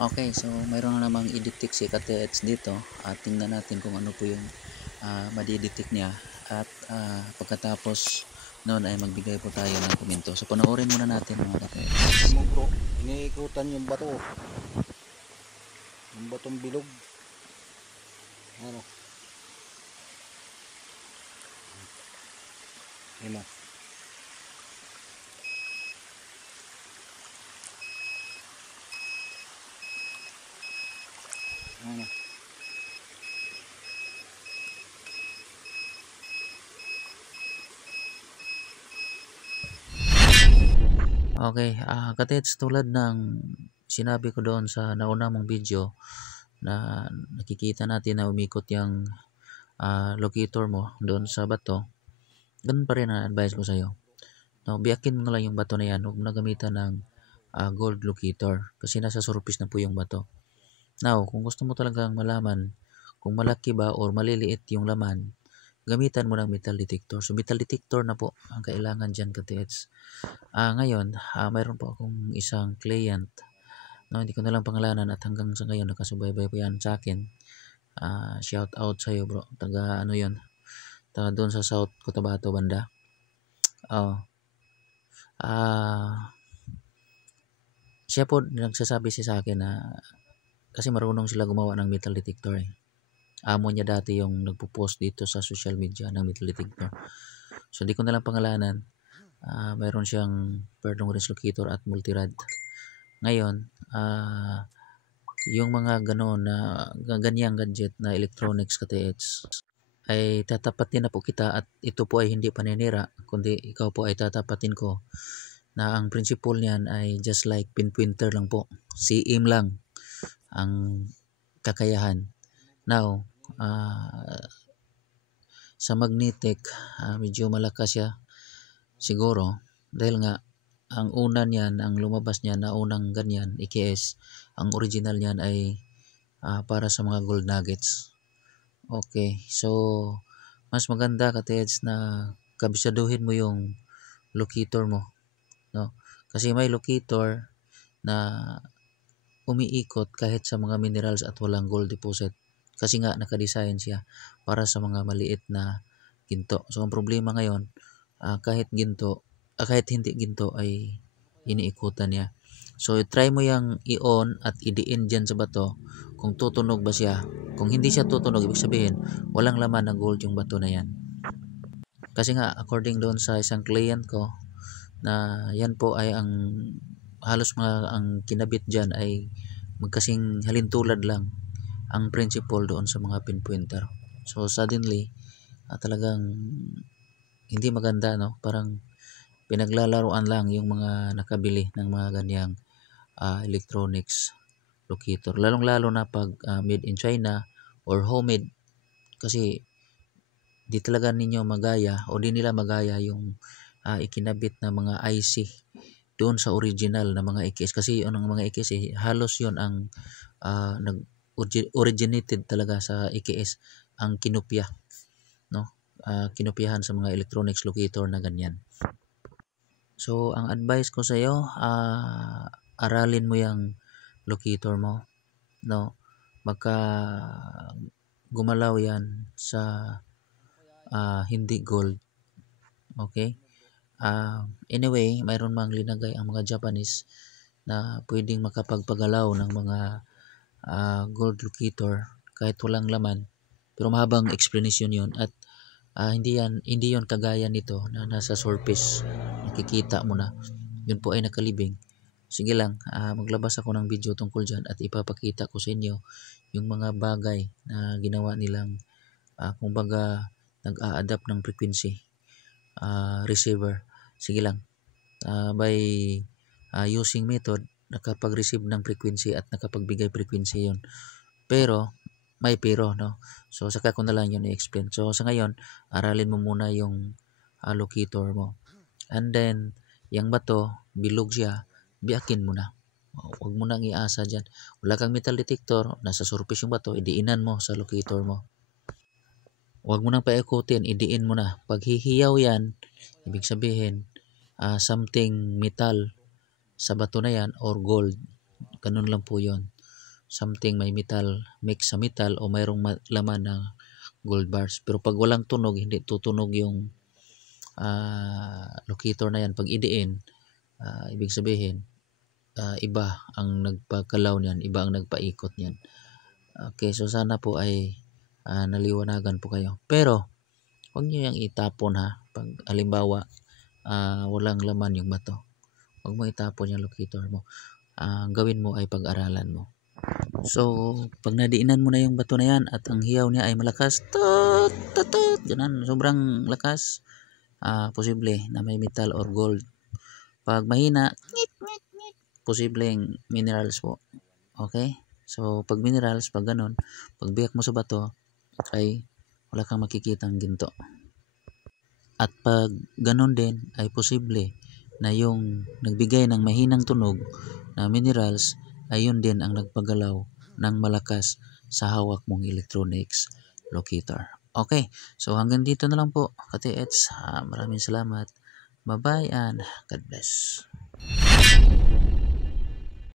Okay, so mayroon na namang i-detect si Katets dito at tingnan natin kung ano po yung madidetect niya at pagkatapos noon ay magbigay po tayo ng komento. So panoorin muna natin mga Katets. Mo bro, iniikutan yung bato. Yung batong bilog. Ano? Ano? Ano? Okay, Katets, tulad ng sinabi ko doon sa nauna mong video na nakikita natin na umikot yung locator mo doon sa bato, ganun pa rin ang advice ko sa'yo. No, biyakin mo na lang yung bato na yan, huwag mo na gamitan ng gold locator kasi nasa surface na po yung bato. Now, kung gusto mo talagang malaman kung malaki ba or maliliit yung laman, gamitan mo ng metal detector. So, metal detector na po ang kailangan dyan, Katets. Ngayon, mayroon po akong isang client. No, hindi ko na lang pangalanan at hanggang sa ngayon nakasubaybay po yan sa akin. Shout out sa iyo, bro. Taga ano yun? Taga doon sa South Cotabato banda. Oh. Siya po nagsasabi siya sa akin na kasi marunong sila gumawa ng metal detector eh. Amo niya dati yung nagpo-post dito sa social media ng metal detector. So di ko na lang pangalanan. Mayroon siyang perdong wrench locator at multirad. Ngayon, yung mga gano'n na ganyang gadget na electronics KTH ay tatapatin na po kita at ito po ay hindi paninira kundi ikaw po ay tatapatin ko na ang principle niyan ay just like pinpointer lang po. CM lang ang kakayahan. Now, sa magnetic, medyo malakas siya siguro dahil nga ang una niyan, ang lumabas niyan na unang ganyan, EKS, ang original niyan ay para sa mga gold nuggets. Okay, so mas maganda Kateds na kabisaduhin mo yung locator mo, no? Kasi may locator na umiikot kahit sa mga minerals at walang gold deposit. Kasi nga nakadesign siya para sa mga maliit na ginto. So ang problema ngayon, kahit hindi ginto ay iniikutan niya. So try mo yang i-on at i-diin dyan sa bato kung tutunog ba siya. Kung hindi siya tutunog, ibig sabihin walang laman na gold yung bato na yan. Kasi nga according doon sa isang client ko na yan po ay halos mga ang kinabit dyan ay magkasing halintulad lang ang principle doon sa mga pinpointer. So suddenly talagang hindi maganda, no? Parang pinaglalaruan lang yung mga nakabili ng mga ganyang electronics locator, lalong lalo na pag made in China or homemade kasi di talaga ninyo magaya o di nila magaya yung ikinabit na mga IC doon sa original na mga EKS kasi yun ang mga EKS halos yun ang originated talaga sa EKS ang kinopya, no? Kinopyahan sa mga electronics locator na ganyan. So ang advice ko sa iyo, aralin mo yung locator mo, no? Baka gumalaw yan sa hindi gold. Okay? Anyway, mayroon mang linagay ang mga Japanese na pwedeng makapagpagalaw ng mga gold locator kahit walang laman. Pero mahabang explanation yun at hindi yon kagaya nito na nasa surface. Nakikita mo na. Yun po ay nakalibing. Sige lang, maglabas ako ng video tungkol dyan at ipapakita ko sa inyo yung mga bagay na ginawa nilang kumbaga nag-a-adapt ng frequency receiver. Sige lang, by using method nakapag-receive ng frequency at nakapagbigay frequency yon. Pero may pero, no? So saka ko na lang yun i-explain. So sa ngayon, aralin mo muna yung locator mo. And then yung bato, bilog siya, biyakin mo na. Huwag mo nang iasa dyan. Wala kang metal detector, nasa surface yung bato, idiinan mo sa locator mo. Huwag mo nang paikutin, idiin mo na. Pag hihiyaw yan, ibig sabihin, something metal sa bato na yan or gold. Ganun lang po yon. something may metal, mix sa metal o mayroong laman ng gold bars. Pero pag walang tunog, hindi tutunog yung locator na yan. Pag idiin, ibig sabihin, iba ang nagpagalaw niyan, iba ang nagpaikot niyan. Okay, so sana po ay naliwanagan po kayo. Pero, huwag nyo yung itapon ha. Pag halimbawa, walang laman yung bato, huwag mo itapon yung locator mo. Gawin mo ay pag-aralan mo. So, pag nadiinan mo na yung bato na yan at ang hiyaw niya ay malakas, tut, tut, ganun, sobrang lakas, posible na may metal or gold. Pag mahina, posibleng minerals po. Okay? So, pag minerals, pag ganun, pag biyak mo sa bato, ay wala kang makikitang ginto. At pag ganun din, ay posible na yung nagbigay ng mahinang tunog na minerals, ay yun din ang nagpagalaw ng malakas sa hawak mong electronics locator. Okay, so hanggang dito na lang po, Kati-Eds. Maraming salamat. Bye-bye and God bless.